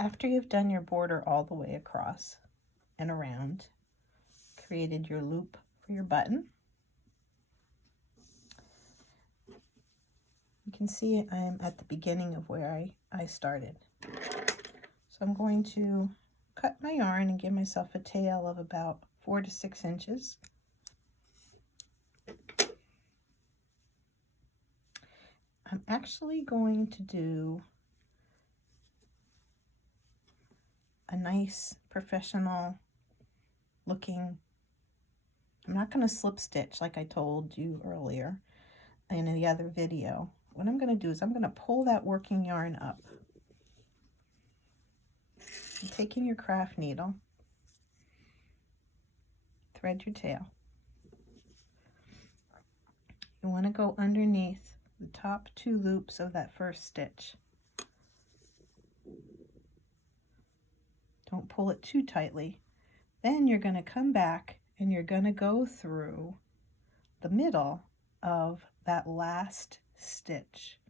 After you've done your border all the way across and around, created your loop for your button, you can see I'm at the beginning of where I started. So I'm going to cut my yarn and give myself a tail of about 4 to 6 inches. I'm actually going to do a nice professional looking, I'm not going to slip stitch like I told you earlier in the other video. What I'm going to do is I'm going to pull that working yarn up. And taking your craft needle, thread your tail. You want to go underneath the top 2 loops of that first stitch. Don't pull it too tightly. Then you're going to come back and you're going to go through the middle of that last stitch.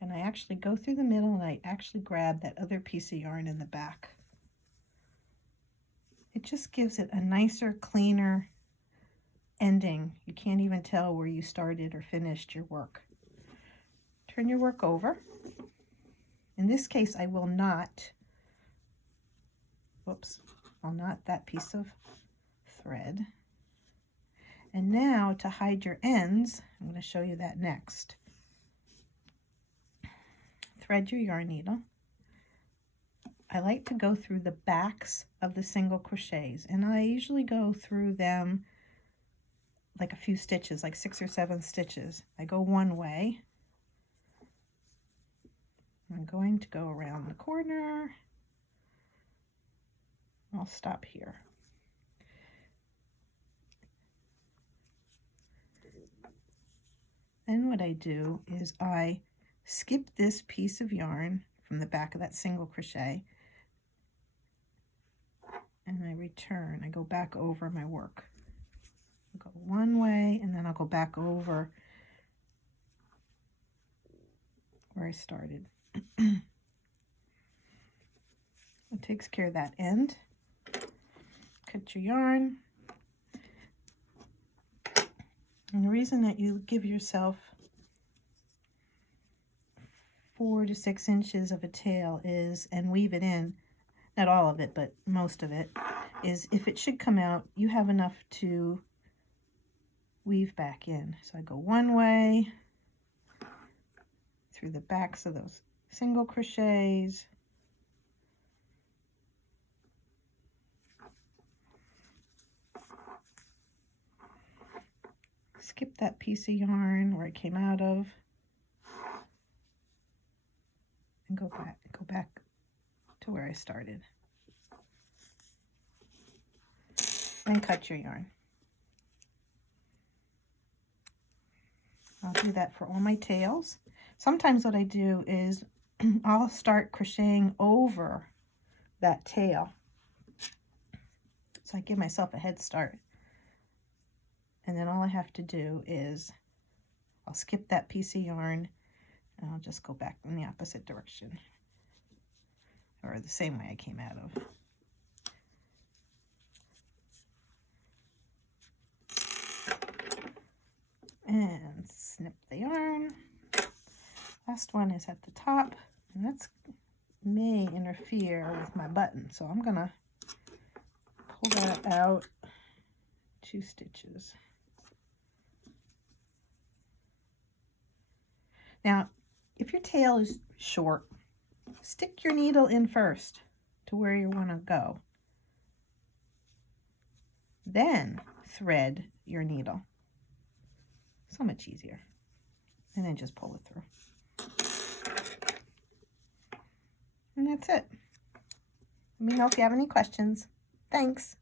And I actually go through the middle and I actually grab that other piece of yarn in the back. It just gives it a nicer, cleaner ending. You can't even tell where you started or finished your work. Turn your work over. In this case, I will not, I'll knot that piece of thread. And now to hide your ends, I'm going to show you that next. Thread your yarn needle. I like to go through the backs of the single crochets, and I usually go through them like a few stitches, like 6 or 7 stitches. I go one way. I'm going to go around the corner. I'll stop here. Then what I do is I skip this piece of yarn from the back of that single crochet and I return. I go back over my work. I'll go one way and then I'll go back over where I started. It takes care of that end. Cut your yarn. And the reason that you give yourself 4 to 6 inches of a tail is, and weave it in, not all of it, but most of it, is if it should come out, you have enough to weave back in. So I go one way through the backs of those single crochets. Skip that piece of yarn where it came out of and go back to where I started. And cut your yarn. I'll do that for all my tails. Sometimes what I do is I'll start crocheting over that tail. So I give myself a head start. And then all I have to do is I'll skip that piece of yarn and I'll just go back in the opposite direction, or the same way I came out of. And snip the yarn. Last one is at the top, and that's may interfere with my button, so I'm gonna pull that out 2 stitches. Now, if your tail is short, stick your needle in first to where you want to go. Then thread your needle. So much easier. And then just pull it through. And that's it. Let me know if you have any questions. Thanks.